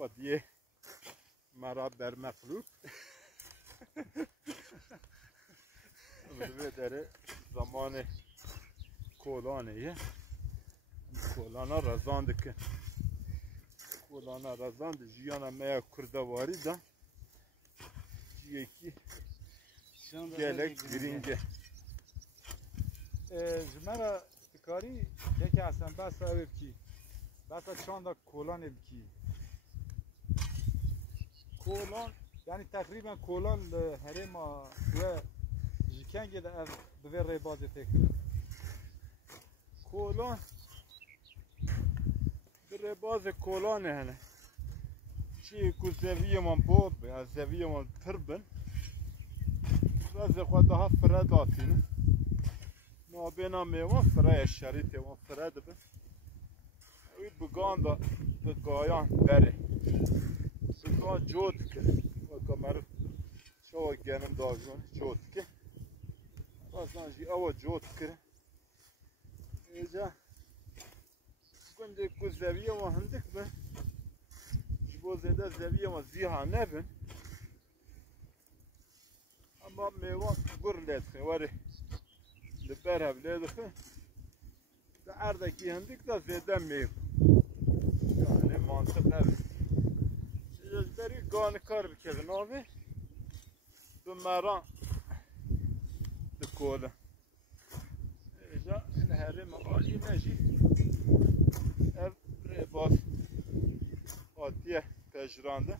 ودیه مرا بر مخلوق به داره زمان کولانه یه کولانا رزاند که کولانا رزاند جیانا میا کردواری دا یکی گلک گرینگه جمعه تکاری یکی اصلا بس اوه بکی بس چند کولان بکی کولان یعنی تقریبا کولان هرم و جکنگه ده به ریبازی تکره کولان به ریباز کولانه هنه چی که زویه من بود یا زویه من پر بن راز خود ها فرد آتینه نابینا میوان فرای شریطه و فرد بن اوی بگان دا بگایان بره بگان جود که وکا مرف شو گنم داجون جود که بازان جی او جود که ایجا کنده که زویه و هندک بن جبو زده زویه و زیها نبن اما میوان گر لید خواره لبر هم لید خو ده اردکی هندک دا زده میو یعنی منطق نبن داری گان کار بکردن آبی دو مران دو کوله ایجا این هرم آلی نجی ev rebaz atiye pejrande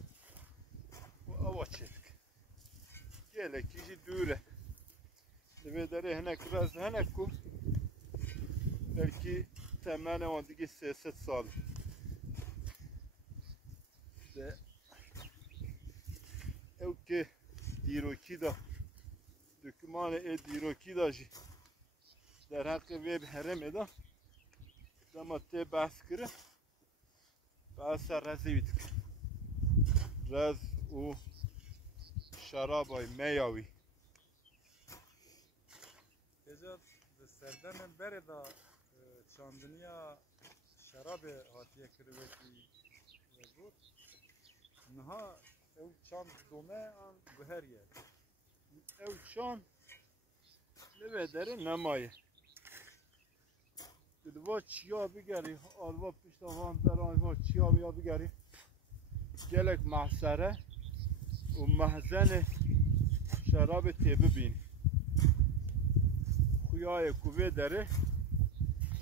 bu ava çetk gelek izi düre devedere henek raz henek ku belki temene ondaki siyaset sal de ev ki diroki da dokümanı diroki da ji der hakkı web herem eda دما تی بحث کرده بحث رزی بیت رز و شرابای میاوی ایجا سردن بره دا چاندنیا شراب هاتیه کرده و بود نها او چاند دومه آن گوهریه او چاند لبه داره نمایه دلوا چیا بگری آلوا پیش دوام در آنها چیا بیا بگری گلک محصره و محزن شراب تیبه بین خویای کوه داره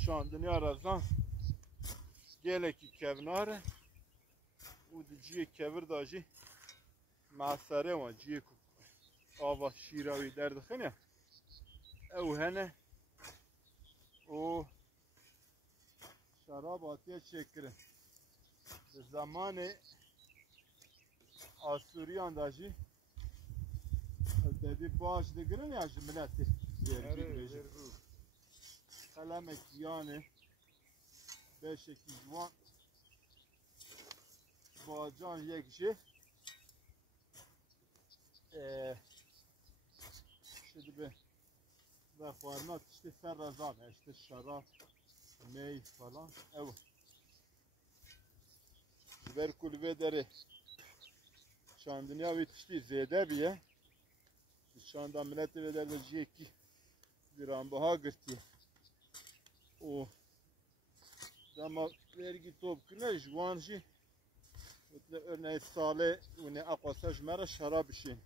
چاندنیا رزان گلکی کوناره و دیجی کور داجی محصره و جی آوا شیراوی درد خنه او هنه و شراب آتیه چکره به زمان آسوریان داشی دیدی باش دگرن یا جملتی زیر قلم کیانه بشکی جوان با جان یک جه شده به و خوارنات işte ferrazan işte şarap mey falan ev ver kulübe deri şandınya bitişti zede biye şanda milleti ve derbe jeki bir ambaha girti o ama vergi top kine jwanji örneğin sale ve ne akasaj mera şarap işin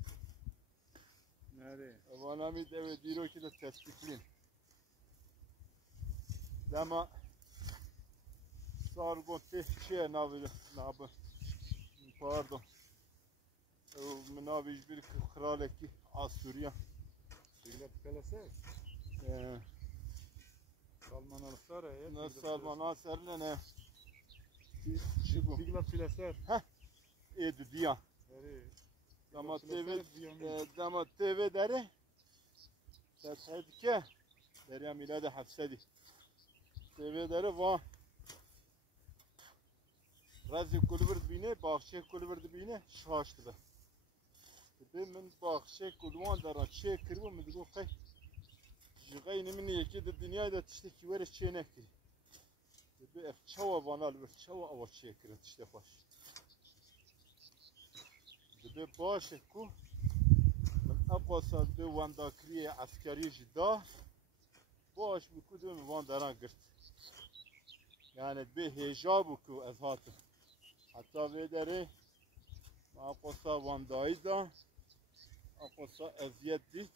نره وانا می دوه دیرو که دا تسکیفلین دما سار گفته چیه نابه پاردون منابیش بیر خرالکی آسوریا دیگه پلسه سالمان الساره نه سالمان آسر نه چی بو دیگه پلسه ها اید دیا دما تیوه داره تسهید که دریا میلاد 700 تیوه داره وان رازی کلورد بینه باخشه کلورد بینه شاشت به به من باخشه کلوان دارن چه کردم من دیگه قی جگای نمی یکی در دنیای دا تشتی کی ورش چه نکردی به اف چوا وانال ور چوا آوا چه کرد تشتی خوش دبه باشه کو من اقاسا دبه وانداکری عسکری جدا باش بکو دبه وان دران گرت یعنی دبه هیجا بکو از هاتم حتی ویدره اقاسا واندایی دا اقاسا ازیت دید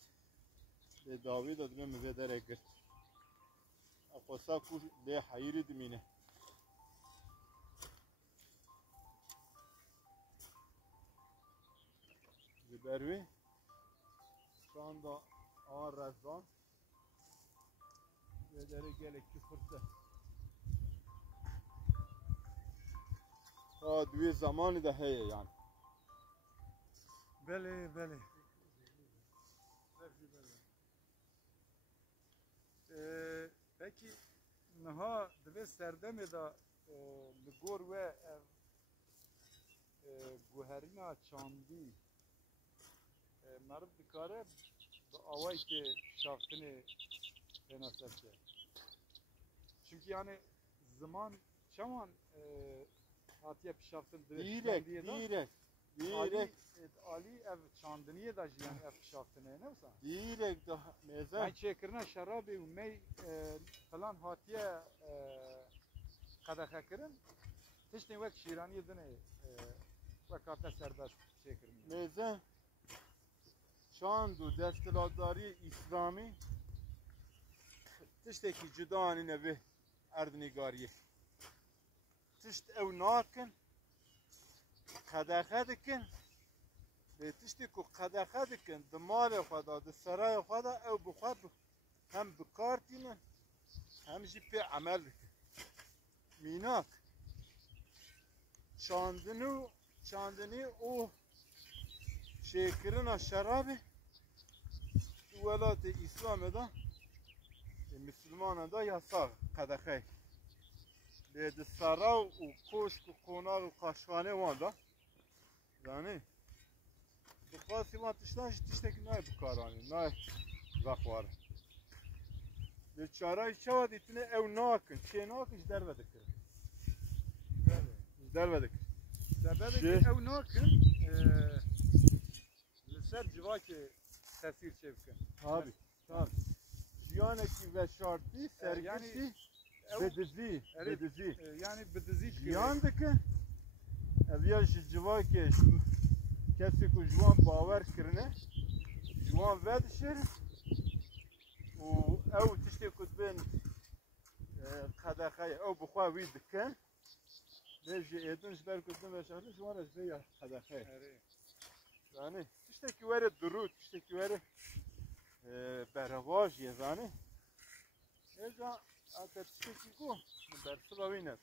به داوید دبه مویدره گرت اقاسا کو لی حیری دمینه بروی شاندا آن رزان و داره گلکی خورده تا دوی زمانی ده هیه یعنی بله بله پکی نها دوی سردم دا لگور و گوهرینا چاندی مرد دکاره به آوایی که شافتن بناسب که چونکه یعنی زمان چمان هاتیه پیشافتن دیرک عالی اف چاندنیه دا جیان اف پیشافتنه نه وسا دیرک دا میزه من چه کرنا شرابی و می فلان هاتیه قدخه کرن تشتین وقت شیرانی دنه وکاته سربست چه کرن میزه چاند و دستلاتداری اسلامی تشتکی جدانی نبه اردنگاریه تشت او ناکن قدخه دکن به تشتی که قدخه دکن دمال خدا دسرای خدا او بخواد هم بکارتینن هم جی پی عمل دکن میناک چاندنی او شکرنا شرابه ولات اسلام دا مسلمان دا یاساق قدخه به دسرا و کوشک و قوناق و قاشخانه وان دا دانی بخواسی وان تشتکی نای بکارانی نای زخواره به چارای شوا دیتونه او ناکن چه ناکنش در بده کرد در بده کرد سبب که او ناکن لسر جوا که تاثیر چه بکن tabi Jiyaneki ve şartı sergisi bedizî yani bedizî jiyan dikin eviya ji civakê kesê ku ji wan bawer kirine ji wan vedişir û ew tiştê ku dibên qedexeyê ew bi xwe wî dikin lê ji êdin ji ber ku din veşartin ji wan re ji vê ya qedexeyê yani tiştekî were durû tiştekî were berhevaj ye zanî êja ate tiştekî ku bersiva wî ne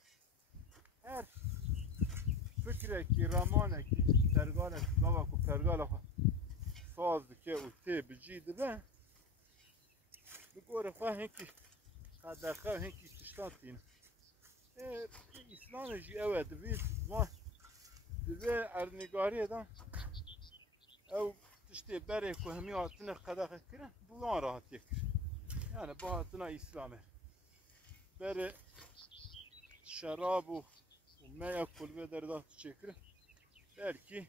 her fikrekî ramanekî pergalek gava ku pergala xwe saz dike û tê bicî dibe bi gorê xwe hinkî qedexe û hinkî tiştan tînin îslamê jî ew e divî wan di vê erdnîgariyê de ew tiştê berê ku hemî hatine qedexe kirin bi wan re hatiye kirin yani bu hatina îslamê berê şerab û meya ku li vê derê da çêkirin belkî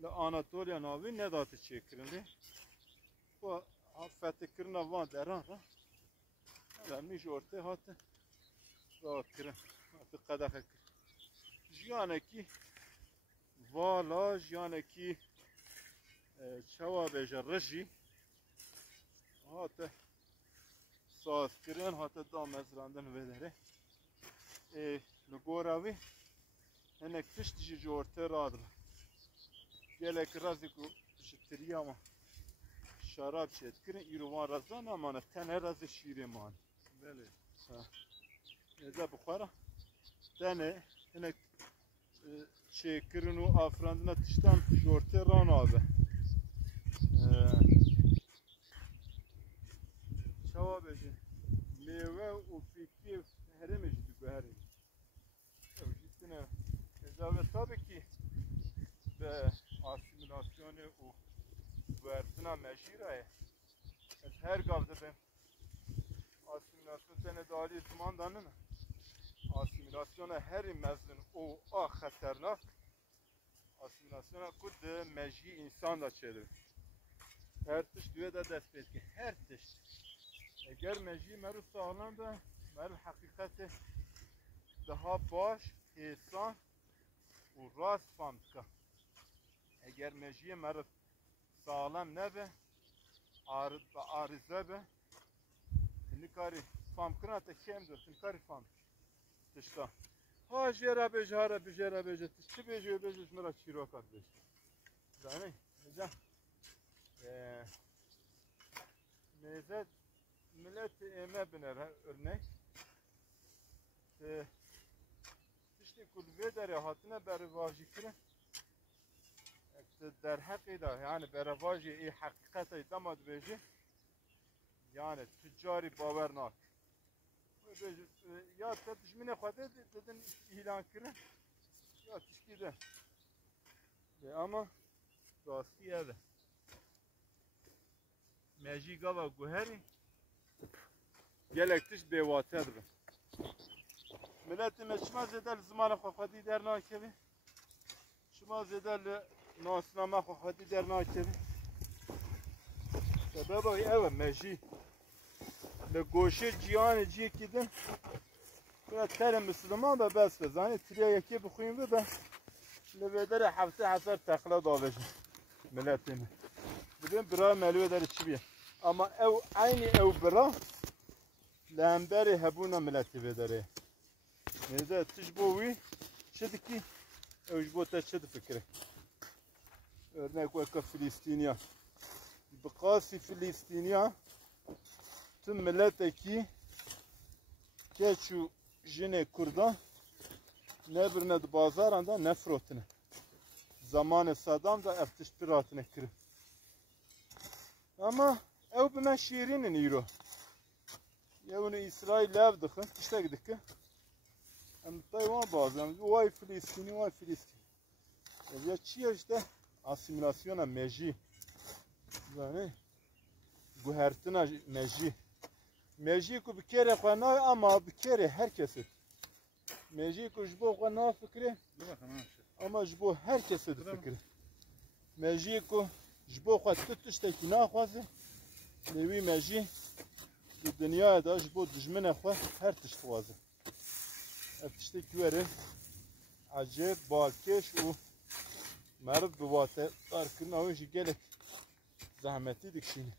li Anatolya navî nedate çêkirin lê bu fethekirina van deran re emî ji ortê hatin rakirin hati qedexe kirin jiyanekî vala jiyanekî çawa bêje rijî hate sazkirin hate damezrandin vê derê li gora wî hinek tişt jî ji ortê radin gelek razî ku ji tiriya wan şarab çêdikirin îro wan rezan namane tenê rezê şîrê man êze bi xwe re tenê hinek çêkirin û afirandina tiştan ji ortê ranabe çawa bêjin mêwe û fîkî herêmê jî diguherîn ew jî tune êza ve tabekî bi asîmîlasyonê û wertina mejîra ye ez her gav dibim asîmîlasyon tenê di aliyê ziman de nine asîmîlasyona herî mezin û a xeternak asîmîlasyon simülasyona kurd mecî insan da çedir. Her tişt duya da dest pêt ki her tişt. Eger mecî meru sağlam be, meru hakikati daha baş, hêsan û rast fam dika. Eger mecî meru sağlam nebe, arıza be, nikari fam kırna te kemdir, nikari fam tişta. Ha jera bej, hara bej, jera bej, tişti bej, bej, mera çirokat bej. Zani, neca? Mezet millet eme biner örnek. Tişti kulübe dere hatine berivajı kire. در حقی دا یعنی برواجی ای حقیقت داماد بیجی یعنی تجاری باور ناک یا تا دشمن خواهده دادن اعلان کرن یا تشکیده اما راستی هده مجی گاوا گوهری گلک تش بیواته ده ملت شما زده زمان خواهدی در ناکبی شما زده ناسنامه خواهدی در ناکبی سبب اوه مجی لگوشه جیان جی کدن باید تر مسلمان به بس بزنی تریا یکی بخویم به لبیدر هفته تقلا دابجی ملتیم ببین برای ملوه در چی بیه اما او عینی او برا لنبری هبونا ملتی بداره نزد تشبوی چه کی اوش بوتا چه فکره örnek vaka Filistinya bıkası Filistinya tüm milletteki keçu jine kurda ne birine de bazaranda ne frotine zamanı Saddam da eftiştiratine kırı ama ev bime şiirinin iro yevunu İsrail ev dıkı işte gidikki hem Tayvan bazen vay Filistini ya çiye işte asimilasyona mecî yani guhertina mecî ku bir kere xwe nay ama bir kere herkesi mecî ku ji bo xwe na fikre ama ji bo herkesi di fikre mecî ku ji bo xwe tu tiştekî naxwaze lê wî mecî di dinyaya da ji bo dijmina xwe her tişt dixwaze ev tiştekî were acêb balkêş û مرد بواته کار کردن آویش گلک زحمتی دکشینه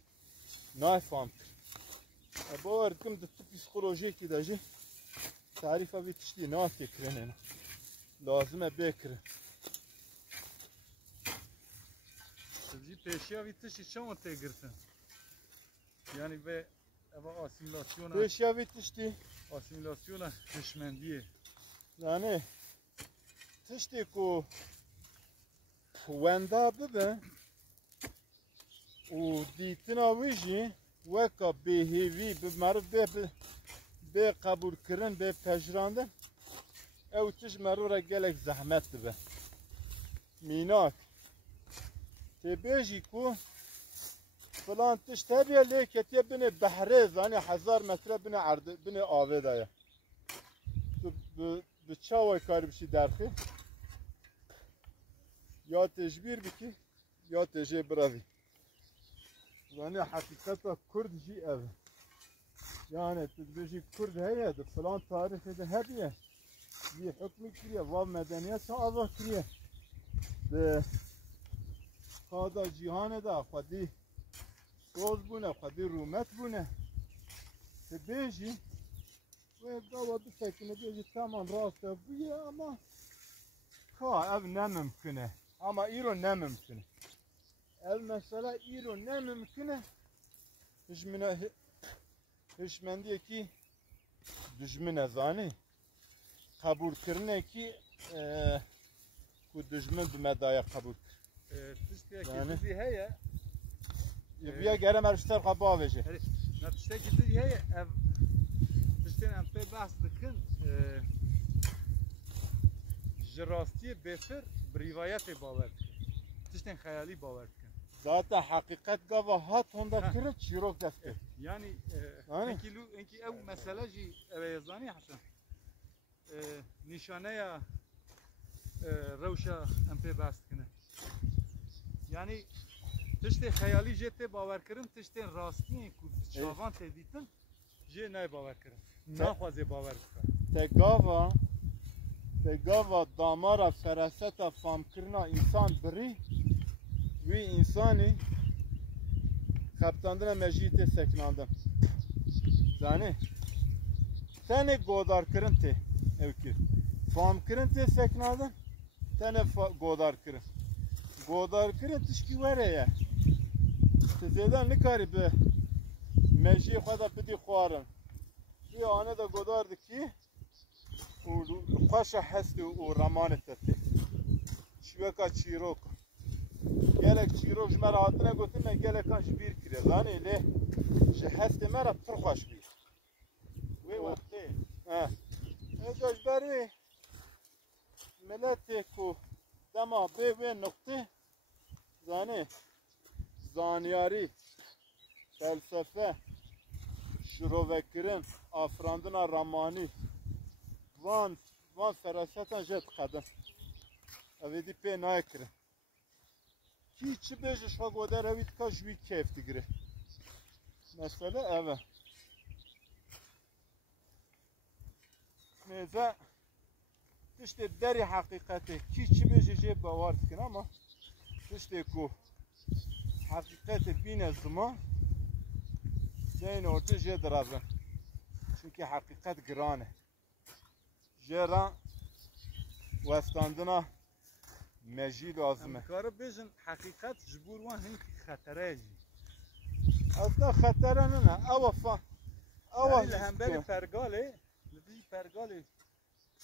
نای فهم کرد باور کم دست پسیکولوژی کی داشتی تعریف آبی تشتی نای فکرنه لازمه بکره تجی پیشی آبی تشتی چون تگرتن یعنی به اوا آسیمیلاسیون پیشی آبی تشتی آسیمیلاسیون دشمندیه یعنی تشتی کو وندا ببه و دیتنا ویجی وکا بهیوی به مرد به قبول کردن به پجراندن او تش مرو را گلک زحمت به میناک تبیجی کو فلان تش تبیه لیکتیه بینه بحره زانی 1000 متره بینه عرض بینه آوه دایه به چاوی کاری بشی درخی یا تجبیر بکی یا تجه براوی yani hakikata Kurd ji ev yani tedbiji Kurd heye de falan tarihede hediye bir hükmü kiriye ve medeniyet sağlar kiriye de kada cihane da khadi soz bune khadi rumet bune tedbiji ve dava bir tekine beji tamam rast bu ama ka ev ne mümküne ama İro ne mümküne ev mesela İro ne mümküne hişmendiye ki düşmene zani kabul kırne ki ku düşmen bir medaya kabul yani bir heye ya gelen erişler kaba veje ne tişteki bir heye ev tişten empe bahs dikin jirastiye befer rivayet baver tişten hayali baver zaten hakikat gava hat onda kırı çirok defter yani enki ev meseleci eve yazani hasan nişane ya revşa empe bahs dikine Yani tiştê xeyalî jê tê bawer kirin, tiştên rastiyên ku çavan tê dîtin jê nayê bawer kirin. Naxwazê bawer bike. Te gava damara feraseta famkirina insan birî wî insanî xeptandina mejiyê tê seknandin. Zanî? Tenê godarkirin tê ew kir. Famkirin tê seknandin, tenê godarkirin. Godarkirin tişkî were ye. Tu zêde nikarî bi mejiyê xwe de bidî xwarin. Wî anê de godar dikî û li xweşa hestê û remanê te tê. Şîveka çîrok. Gelek çîrok ji me re hatine gotin me gelekan ji bîr kiriye. Zanî lê ji hestê me re pir xweş bûye. Wê wextê Eza ji ber wê miletê ku dema bê wê nuqtê zanî zaniyarî, felsefe, şirovekirin, afirandina ramanî van ferasetan jê diqedin. Ev êdî pê nayê kirin. Kî çi bêje ji xwe goder hewî dika ji wî kêf digire. Mesele ev e. Mêze tiştê derê heqîqetê kî çi bêje jê bawer dikin ama tiştê ku heqîqetê bîne ziman deyên ortê jê dirazin. Çünkü heqîqet giran e. Jê re westandina mejî lazim e. Karı bêjin heqîqet ji bo wan hinekî xetere jî. Aslında xetere nine ewa Yani li hemberî pergalê, li dijî pergalê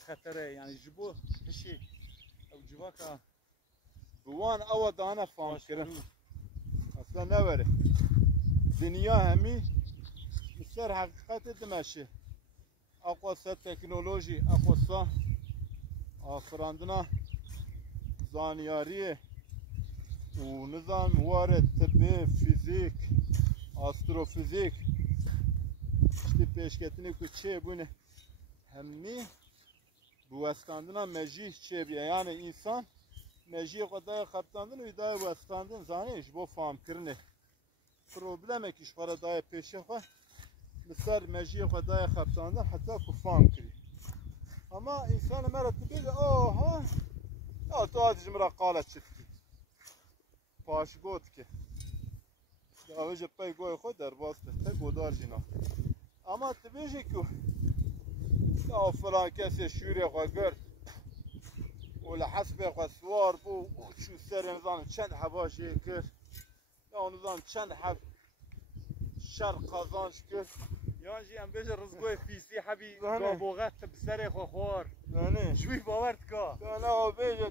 xetere yani ji bo hişê ew civaka bi wan ewa dane famkirin. Aslında ne vere? Dünya hemî li ser heqîqetê dimeşe. Aqwasa teknolojî, aqwasa afirandina zaniyariyê û nizam ware tibbê, fîzik, astrofizik tiştê pêşketinê ku çêbûne hemî bi westandina mejî çêbiye. Yani insan mejiyê xwe daye xebtandin û daye westandin zanî ji bo famkirinê. Problemekî ji xwe re daye pêşê xwe li ser mejiyê xwe daye xebtandin heta ku fam kirî. Ama insanê me re tu bêje aha ya tu hadi ji min re qala çi dikî. Paşgot dike. Avê ji pey goyê xwe derbas be te godar jî nake. Ama tu bêje ku ya filan kesê şûrê xwe gir û li hespê xwe swar bû û çû serê nizanim çend heva jê kir ya nizanim çend hev şer qazanç kir. yan jî em bêje rizgoyê fîsî hebî gaboğet bi serê xwe xwar. Zanî? Ji wî bawer dika. Kana o bêje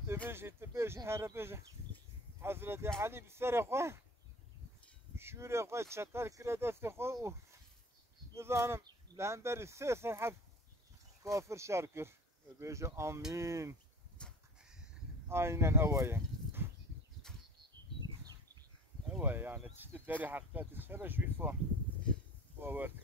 tu bêje here bêje Hezretê Elî bi serê xwe şûrê xwe çeter kire destê xwe û nizanim li hemberî sê ser hev kafir şer kir. Bêje amîn. Aynen ewa ye. Ewa ye yani tiştê derê heqîqetê şer e ji wî bawer kir.